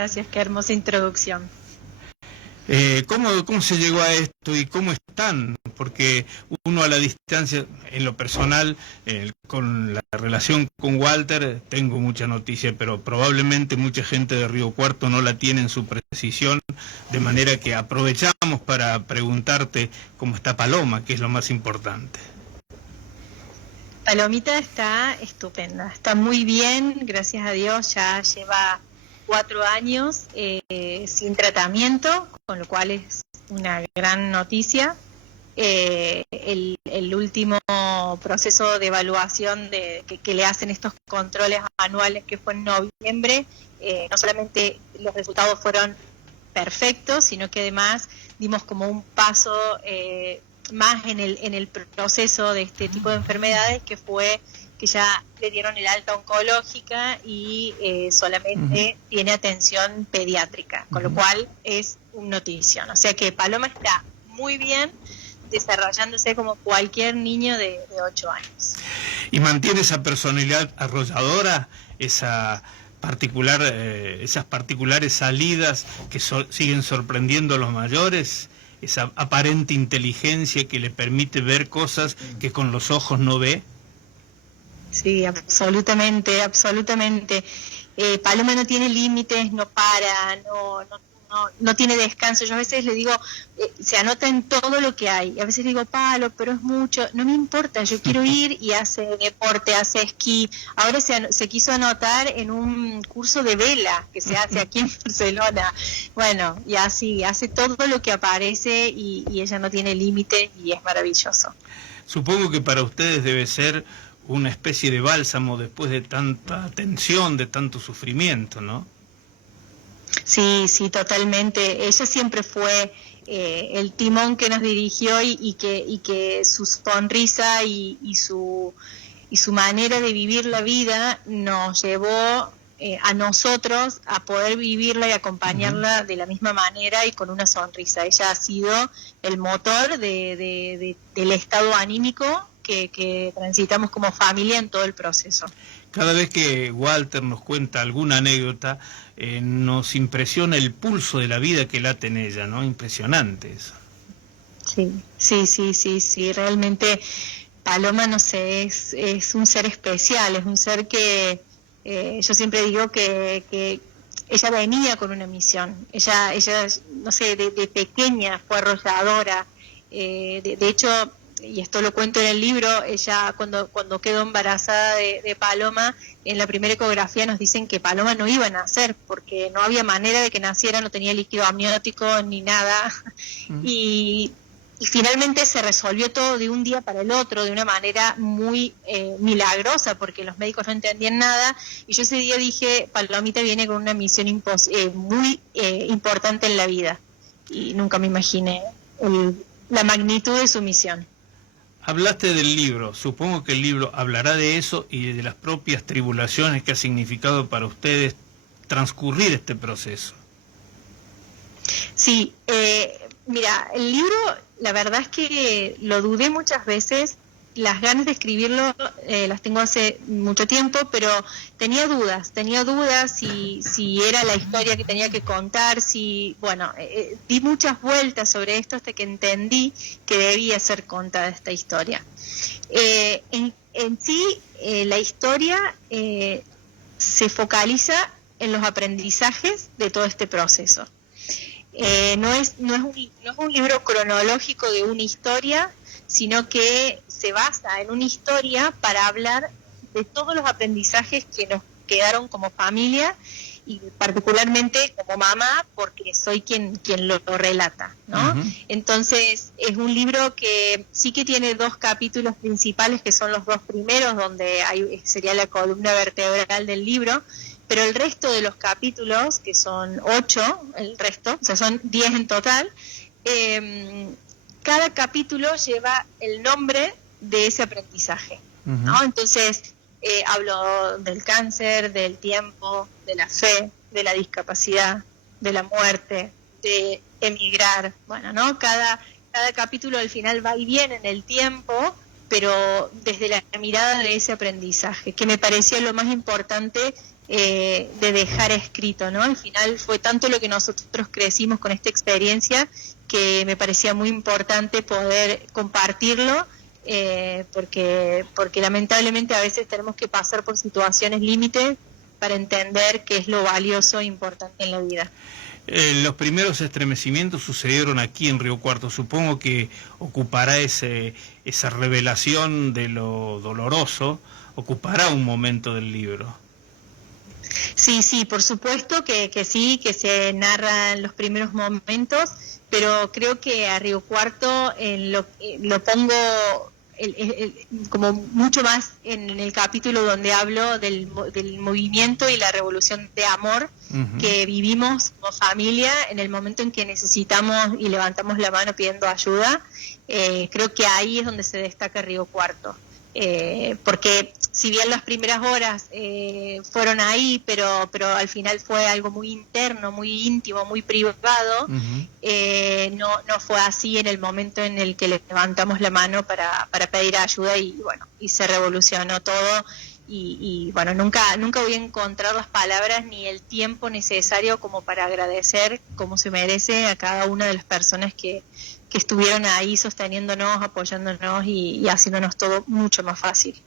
Gracias, qué hermosa introducción. ¿Cómo se llegó a esto y cómo están? Porque uno a la distancia, en lo personal, con la relación con Walter, tengo mucha noticia, pero probablemente mucha gente de Río Cuarto no la tiene en su precisión, de manera que aprovechamos para preguntarte cómo está Paloma, que es lo más importante. Palomita está estupenda, está muy bien, gracias a Dios, ya lleva 4 años sin tratamiento, con lo cual es una gran noticia. El último proceso de evaluación que le hacen estos controles anuales, que fue en noviembre, no solamente los resultados fueron perfectos, sino que además dimos como un paso más en el proceso de este tipo de enfermedades, que fue que ya le dieron el alta oncológica y solamente tiene atención pediátrica, con lo cual es una notición. O sea que Paloma está muy bien, desarrollándose como cualquier niño de 8 años. ¿Y mantiene esa personalidad arrolladora, esas particulares salidas que siguen sorprendiendo a los mayores? Esa aparente inteligencia que le permite ver cosas que con los ojos no ve. Sí, absolutamente, absolutamente. Paloma no tiene límites, no para, no tiene descanso. Yo a veces le digo, se anota en todo lo que hay. Y a veces le digo, Palo, pero es mucho. No me importa, yo quiero ir, y hace deporte, hace esquí. Ahora se quiso anotar en un curso de vela que se hace aquí en Barcelona. Bueno, y así, hace todo lo que aparece, y ella no tiene límites, y es maravilloso. Supongo que para ustedes debe ser una especie de bálsamo después de tanta tensión, de tanto sufrimiento, ¿no? Sí, totalmente. Ella siempre fue el timón que nos dirigió, y que su sonrisa y su manera de vivir la vida nos llevó a nosotros a poder vivirla y acompañarla de la misma manera y con una sonrisa. Ella ha sido el motor del estado anímico que transitamos como familia en todo el proceso. Cada vez que Walter nos cuenta alguna anécdota, nos impresiona el pulso de la vida que late en ella, ¿no? Impresionante eso. Sí, realmente Paloma, no sé, es un ser especial, es un ser que yo siempre digo que ella venía con una misión. Ella no sé, de pequeña fue arrolladora. De hecho, y esto lo cuento en el libro, ella cuando quedó embarazada de Paloma, en la primera ecografía nos dicen que Paloma no iba a nacer, porque no había manera de que naciera, no tenía líquido amniótico ni nada. Y finalmente se resolvió todo de un día para el otro, de una manera muy milagrosa, porque los médicos no entendían nada, y yo ese día dije, Palomita viene con una misión muy importante en la vida, y nunca me imaginé la magnitud de su misión. Hablaste del libro, supongo que el libro hablará de eso y de las propias tribulaciones que ha significado para ustedes transcurrir este proceso. Sí, mira, el libro, la verdad es que lo dudé muchas veces. Las ganas de escribirlo las tengo hace mucho tiempo, pero tenía dudas si era la historia que tenía que contar, di muchas vueltas sobre esto hasta que entendí que debía ser contada esta historia. En sí, la historia se focaliza en los aprendizajes de todo este proceso. No es un libro cronológico de una historia, sino que se basa en una historia para hablar de todos los aprendizajes que nos quedaron como familia, y particularmente como mamá, porque soy quien lo relata, ¿no? Entonces es un libro que sí que tiene 2 capítulos principales, que son los 2 primeros, donde sería la columna vertebral del libro, pero el resto de los capítulos, que son 8, o sea, son 10 en total, cada capítulo lleva el nombre de ese aprendizaje, ¿no? Entonces, hablo del cáncer, del tiempo, de la fe, de la discapacidad, de la muerte, de emigrar. Bueno, ¿no? Cada capítulo al final va y viene en el tiempo, pero desde la mirada de ese aprendizaje, que me parecía lo más importante de dejar escrito, ¿no? Al final fue tanto lo que nosotros crecimos con esta experiencia que me parecía muy importante poder compartirlo, porque lamentablemente a veces tenemos que pasar por situaciones límites para entender qué es lo valioso e importante en la vida. Los primeros estremecimientos sucedieron aquí en Río Cuarto. Supongo que ocupará esa revelación de lo doloroso, ocupará un momento del libro. Sí, sí, por supuesto que sí, que se narran los primeros momentos, pero creo que a Río Cuarto lo pongo como mucho más en el capítulo donde hablo del movimiento y la revolución de amor que vivimos como familia en el momento en que necesitamos y levantamos la mano pidiendo ayuda. Creo que ahí es donde se destaca Río Cuarto. Porque si bien las primeras horas fueron ahí, pero al final fue algo muy interno, muy íntimo, muy privado, no fue así en el momento en el que levantamos la mano para pedir ayuda y bueno, y se revolucionó todo y bueno, nunca voy a encontrar las palabras ni el tiempo necesario como para agradecer como se merece a cada una de las personas que estuvieron ahí sosteniéndonos, apoyándonos y haciéndonos todo mucho más fácil.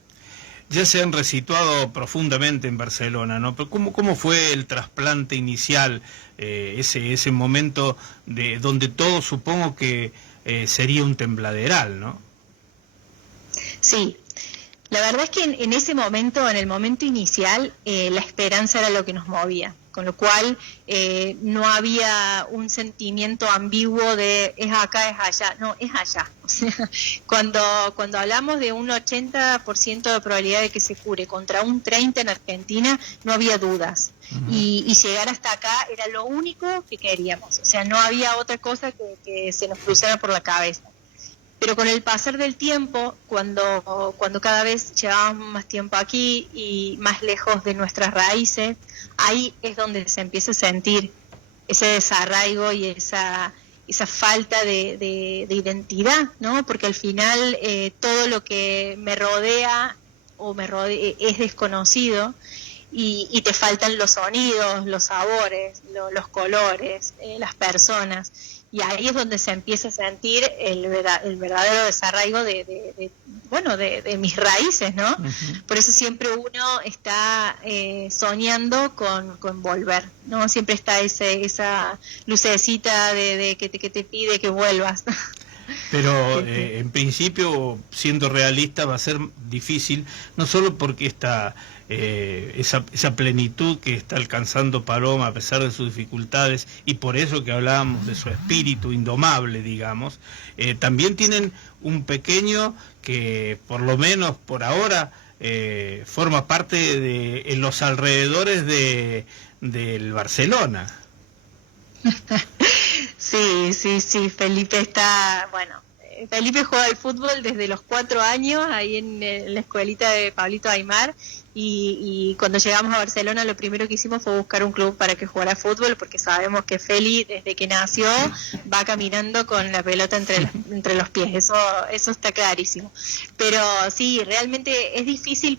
Ya se han resituado profundamente en Barcelona, ¿no? Pero ¿cómo fue el trasplante inicial, ese momento donde todo supongo que sería un tembladeral, ¿no? Sí, la verdad es que en ese momento, en el momento inicial, la esperanza era lo que nos movía. Con lo cual no había un sentimiento ambiguo de es acá, es allá, no, es allá. O sea, cuando hablamos de un 80% de probabilidad de que se cure contra un 30% en Argentina, no había dudas. Y llegar hasta acá era lo único que queríamos. O sea, no había otra cosa que se nos cruzara por la cabeza. Pero con el pasar del tiempo, cuando cada vez llevábamos más tiempo aquí y más lejos de nuestras raíces, ahí es donde se empieza a sentir ese desarraigo y esa falta de identidad, ¿no? Porque al final todo lo que me rodea es desconocido y te faltan los sonidos, los sabores, los colores, las personas. Y ahí es donde se empieza a sentir el verdadero desarraigo de mis raíces, ¿no? Por eso siempre uno está soñando con volver, ¿no? Siempre está esa lucecita de que te pide que vuelvas. Pero en principio, siendo realista, va a ser difícil, no solo porque esa plenitud que está alcanzando Paloma a pesar de sus dificultades, y por eso que hablábamos de su espíritu indomable, digamos, también tienen un pequeño que, por lo menos por ahora, forma parte en los alrededores del Barcelona. Sí, Felipe está, bueno, Felipe juega al fútbol desde los 4 años, ahí en la escuelita de Pablito Aimar, y cuando llegamos a Barcelona lo primero que hicimos fue buscar un club para que jugara fútbol, porque sabemos que Feli, desde que nació, va caminando con la pelota entre los pies, eso está clarísimo. Pero sí, realmente es difícil,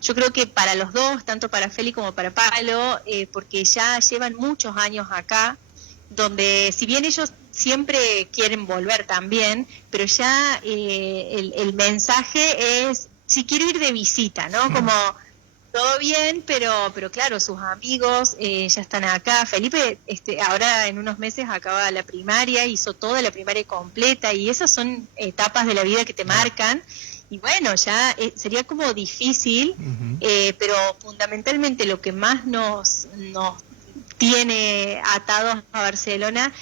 yo creo que para los dos, tanto para Feli como para Pablo, porque ya llevan muchos años acá, donde si bien ellos siempre quieren volver también, pero ya el mensaje es, si quiero ir de visita, ¿no? Como todo bien, pero claro, sus amigos ya están acá. Felipe ahora en unos meses acaba la primaria, hizo toda la primaria completa y esas son etapas de la vida que te marcan. Y bueno, ya sería como difícil, pero fundamentalmente lo que más nos tiene atados a Barcelona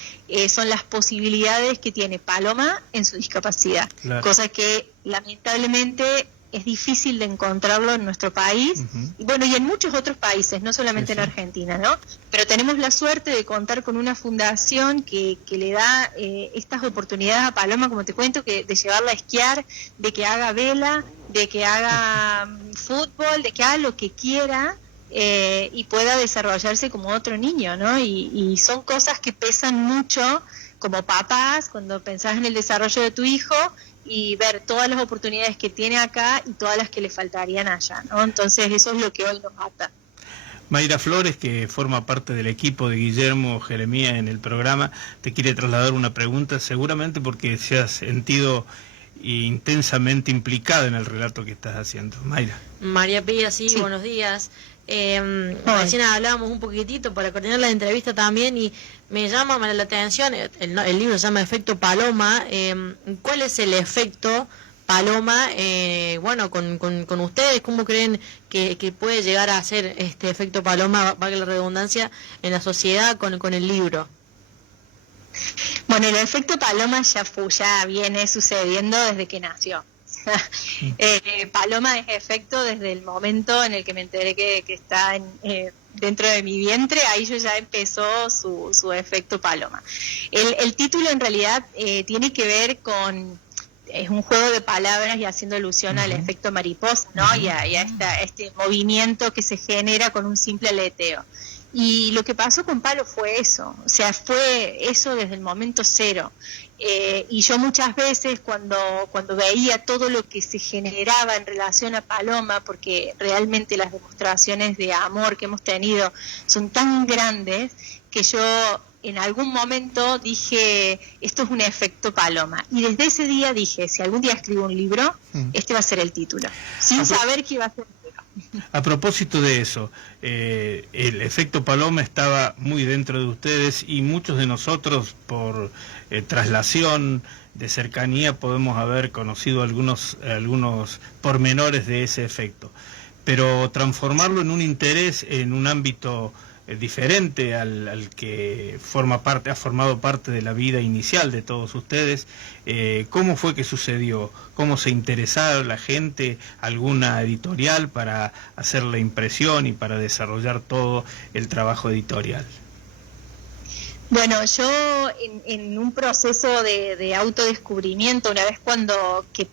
son las posibilidades que tiene Paloma en su discapacidad, claro. Cosa que lamentablemente es difícil de encontrarlo en nuestro país, y bueno, y en muchos otros países, no solamente en Argentina, ¿no? Pero tenemos la suerte de contar con una fundación que le da estas oportunidades a Paloma, como te cuento, de llevarla a esquiar, de que haga vela, de que haga fútbol, de que haga lo que quiera, y pueda desarrollarse como otro niño, ¿no? Y son cosas que pesan mucho como papás cuando pensás en el desarrollo de tu hijo y ver todas las oportunidades que tiene acá y todas las que le faltarían allá, ¿no? Entonces eso es lo que hoy nos ata. Mayra Flores, que forma parte del equipo de Guillermo Jeremía en el programa, te quiere trasladar una pregunta, seguramente porque se ha sentido intensamente implicada en el relato que estás haciendo. Mayra. María Pía, sí, buenos días. Recién hablábamos un poquitito para coordinar la entrevista también y me llama la atención, el libro se llama Efecto Paloma. ¿Cuál es el efecto Paloma, con ustedes? ¿Cómo creen que puede llegar a ser este efecto Paloma, valga la redundancia, en la sociedad con el libro? Bueno, el efecto Paloma ya viene sucediendo desde que nació. Paloma es efecto desde el momento en el que me enteré que está dentro de mi vientre, ahí ya empezó su efecto Paloma. El título en realidad tiene que ver con... Es un juego de palabras y haciendo alusión al efecto mariposa, ¿no? Y a este movimiento que se genera con un simple aleteo. Y lo que pasó con Palo fue eso, o sea, fue eso desde el momento cero. Y yo muchas veces cuando veía todo lo que se generaba en relación a Paloma, porque realmente las demostraciones de amor que hemos tenido son tan grandes, que yo en algún momento dije, esto es un efecto Paloma. Y desde ese día dije, si algún día escribo un libro, este va a ser el título, sin saber que iba a ser el libro. A propósito de eso, el efecto Paloma estaba muy dentro de ustedes y muchos de nosotros por traslación de cercanía podemos haber conocido algunos pormenores de ese efecto. Pero transformarlo en un interés en un ámbito diferente al que ha formado parte de la vida inicial de todos ustedes, ¿cómo fue que sucedió? ¿Cómo se interesaron la gente, alguna editorial para hacer la impresión y para desarrollar todo el trabajo editorial? Bueno, yo en un proceso de autodescubrimiento, una vez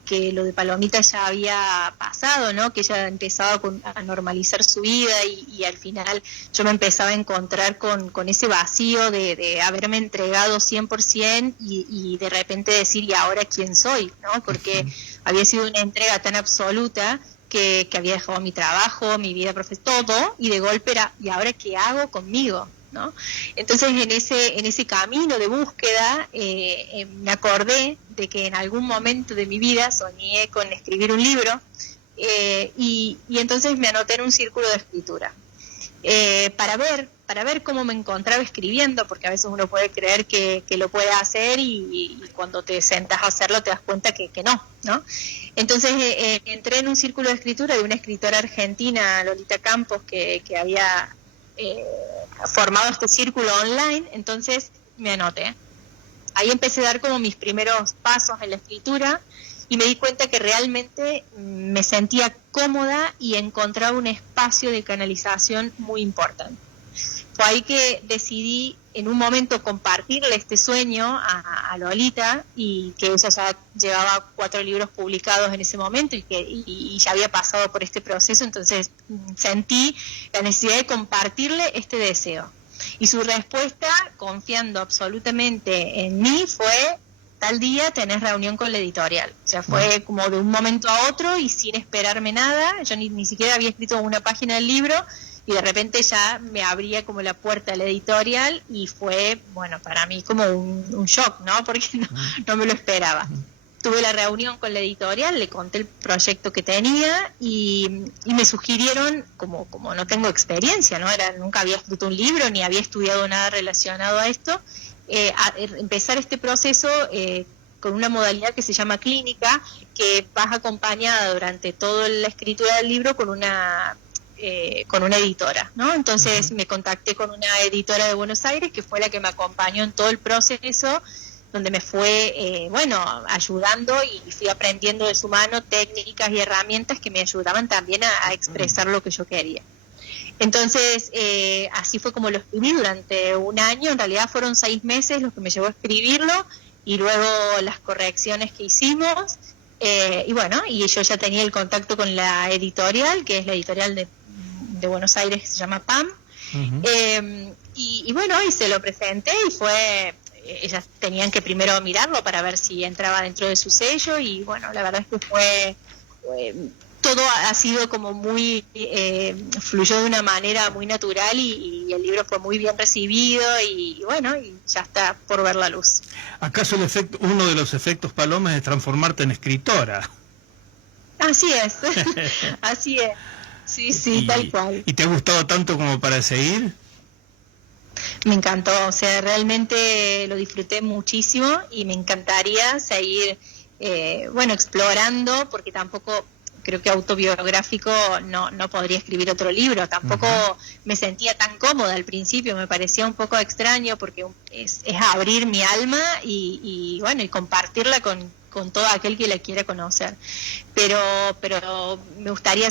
que lo de Palomita ya había pasado, ¿no? Que ella empezaba a normalizar su vida y al final yo me empezaba a encontrar con ese vacío de haberme entregado 100% y de repente decir, ¿y ahora quién soy? ¿No? Porque había sido una entrega tan absoluta que había dejado mi trabajo, mi vida profesional, todo, y de golpe era, ¿y ahora qué hago conmigo? ¿No? Entonces en ese camino de búsqueda me acordé de que en algún momento de mi vida soñé con escribir un libro y entonces me anoté en un círculo de escritura para ver cómo me encontraba escribiendo, porque a veces uno puede creer que lo puede hacer y cuando te sentas a hacerlo te das cuenta que no. Entonces entré en un círculo de escritura de una escritora argentina, Lolita Campos, que había formado este círculo online, entonces me anoté. Ahí empecé a dar como mis primeros pasos en la escritura y me di cuenta que realmente me sentía cómoda y encontraba un espacio de canalización muy importante. Fue ahí que decidí en un momento compartirle este sueño a Lolita, y que ella ya llevaba 4 libros publicados en ese momento y ya había pasado por este proceso, entonces sentí la necesidad de compartirle este deseo. Y su respuesta, confiando absolutamente en mí, fue: tal día tenés reunión con la editorial. O sea, fue como de un momento a otro y sin esperarme nada. Yo ni siquiera había escrito una página del libro y de repente ya me abría como la puerta a la editorial y fue, bueno, para mí como un shock, ¿no? Porque no me lo esperaba. Tuve la reunión con la editorial, le conté el proyecto que tenía y me sugirieron, como no tengo experiencia, ¿no? Nunca había escrito un libro ni había estudiado nada relacionado a esto, empezar este proceso con una modalidad que se llama clínica, que vas acompañada durante toda la escritura del libro con una editora, ¿no? Entonces me contacté con una editora de Buenos Aires que fue la que me acompañó en todo el proceso, donde me fue, ayudando y fui aprendiendo de su mano técnicas y herramientas que me ayudaban también a expresar lo que yo quería. Entonces, así fue como lo escribí durante un año. En realidad fueron 6 meses los que me llevó a escribirlo y luego las correcciones que hicimos. Y yo ya tenía el contacto con la editorial, que es la editorial de Buenos Aires, que se llama PAM. Y se lo presenté y fue... ellas tenían que primero mirarlo para ver si entraba dentro de su sello y bueno, la verdad es que fue todo ha sido como muy, fluyó de una manera muy natural y el libro fue muy bien recibido y bueno, y ya está por ver la luz. ¿Acaso uno de los efectos Paloma es transformarte en escritora? Así es, así es, sí, tal cual. ¿Y te ha gustado tanto como para seguir? Me encantó, o sea, realmente lo disfruté muchísimo y me encantaría seguir, explorando, porque tampoco creo que autobiográfico no podría escribir otro libro, tampoco me sentía tan cómoda al principio, me parecía un poco extraño porque es abrir mi alma y compartirla con todo aquel que la quiera conocer, pero me gustaría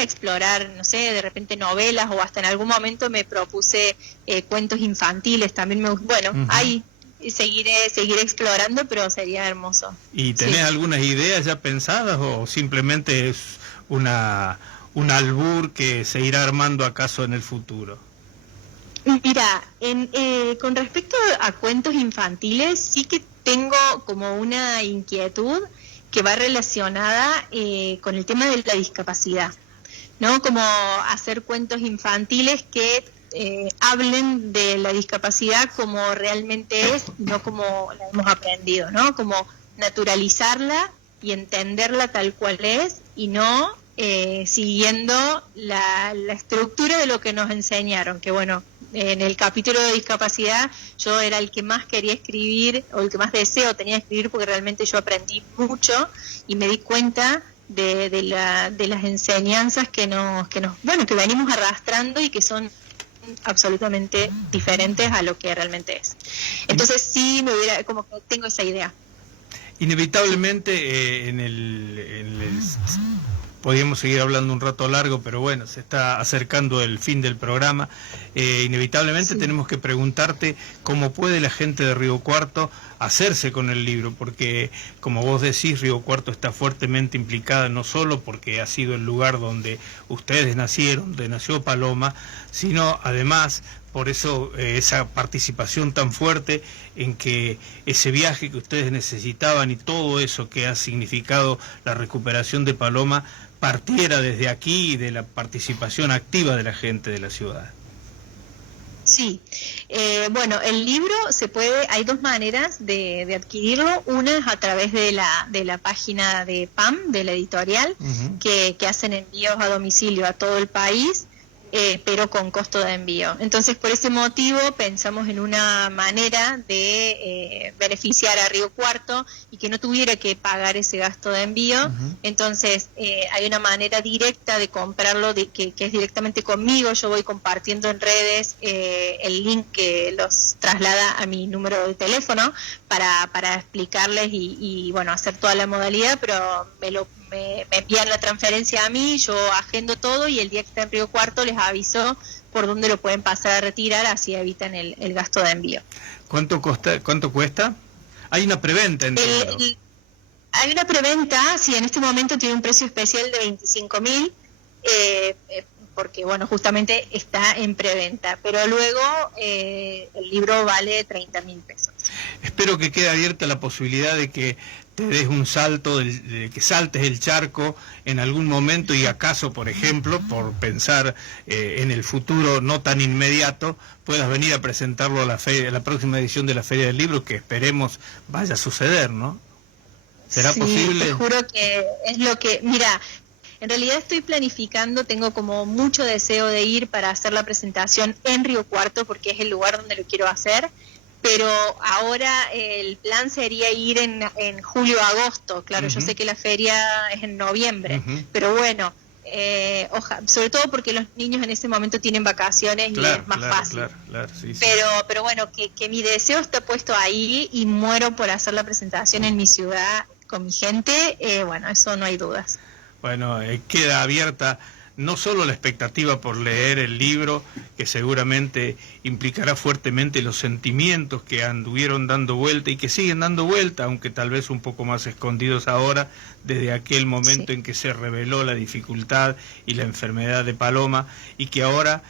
explorar, no sé, de repente novelas, o hasta en algún momento me propuse cuentos infantiles, también ahí seguiré explorando, pero sería hermoso. ¿Y tenés algunas ideas ya pensadas o simplemente es un albur que se irá armando acaso en el futuro? Mira, con respecto a cuentos infantiles, sí que tengo como una inquietud que va relacionada con el tema de la discapacidad, ¿no? Como hacer cuentos infantiles que hablen de la discapacidad como realmente es, no como la hemos aprendido, ¿no? Como naturalizarla y entenderla tal cual es y no siguiendo la estructura de lo que nos enseñaron, que bueno, en el capítulo de discapacidad yo era el que más quería escribir, o el que más deseo tenía de escribir, porque realmente yo aprendí mucho y me di cuenta de las enseñanzas que venimos arrastrando y que son absolutamente diferentes a lo que realmente es. Entonces sí como que tengo esa idea. Inevitablemente podríamos seguir hablando un rato largo, pero bueno, se está acercando el fin del programa. Inevitablemente tenemos que preguntarte cómo puede la gente de Río Cuarto hacerse con el libro, porque como vos decís, Río Cuarto está fuertemente implicada no solo porque ha sido el lugar donde ustedes nacieron, donde nació Paloma, sino además por eso esa participación tan fuerte en que ese viaje que ustedes necesitaban y todo eso que ha significado la recuperación de Paloma partiera desde aquí y de la participación activa de la gente de la ciudad. Sí, el libro hay dos maneras de adquirirlo. Una es a través de la página de PAM, de la editorial, que hacen envíos a domicilio a todo el país, pero con costo de envío. Entonces, por ese motivo, pensamos en una manera de beneficiar a Río Cuarto y que no tuviera que pagar ese gasto de envío. Entonces, hay una manera directa de comprarlo, que es directamente conmigo. Yo voy compartiendo en redes el link que los traslada a mi número de teléfono para explicarles y hacer toda la modalidad, pero me envían la transferencia a mí, yo agendo todo y el día que está en Río Cuarto les aviso por dónde lo pueden pasar a retirar, así evitan el gasto de envío. ¿Cuánto cuesta? Hay una preventa, entiendo. Hay una preventa, sí, en este momento tiene un precio especial de 25.000, porque justamente está en preventa, pero luego el libro vale 30.000 pesos. Espero que quede abierta la posibilidad de que te des un salto, de que saltes el charco en algún momento y acaso, por ejemplo, por pensar en el futuro no tan inmediato, puedas venir a presentarlo a la próxima edición de la Feria del Libro, que esperemos vaya a suceder, ¿no? ¿Será posible? Te juro que es lo que... Mira, en realidad estoy planificando, tengo como mucho deseo de ir para hacer la presentación en Río Cuarto, porque es el lugar donde lo quiero hacer, pero ahora el plan sería ir en julio-agosto. Claro, yo sé que la feria es en noviembre, pero bueno, sobre todo porque los niños en ese momento tienen vacaciones y es más fácil. Sí. Pero bueno, que mi deseo está puesto ahí y muero por hacer la presentación en mi ciudad con mi gente, eso no hay dudas. Bueno, queda abierta no solo la expectativa por leer el libro, que seguramente implicará fuertemente los sentimientos que anduvieron dando vuelta y que siguen dando vuelta, aunque tal vez un poco más escondidos ahora, desde aquel momento en que se reveló la dificultad y la enfermedad de Paloma, y que ahora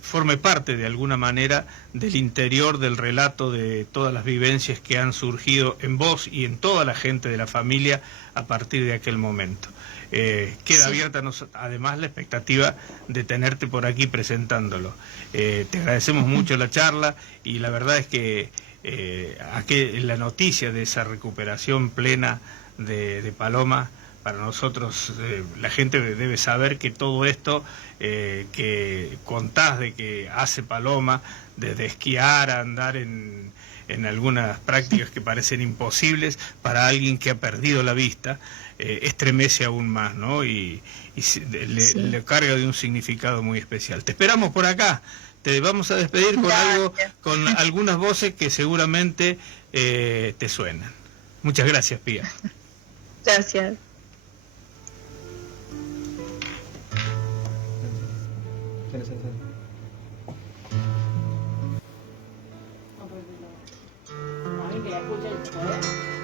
forme parte de alguna manera del interior del relato de todas las vivencias que han surgido en vos y en toda la gente de la familia a partir de aquel momento. Queda abierta además la expectativa de tenerte por aquí presentándolo. Te agradecemos mucho la charla y la verdad es que la noticia de esa recuperación plena de Paloma, para nosotros la gente debe saber que todo esto que contás de que hace Paloma, desde esquiar a andar en algunas prácticas que parecen imposibles para alguien que ha perdido la vista, estremece aún más, ¿no? Y le carga de un significado muy especial. Te esperamos por acá. Te vamos a despedir con algunas voces que seguramente te suenan. Muchas gracias, Pía. Gracias. A mí que la escucha el poder.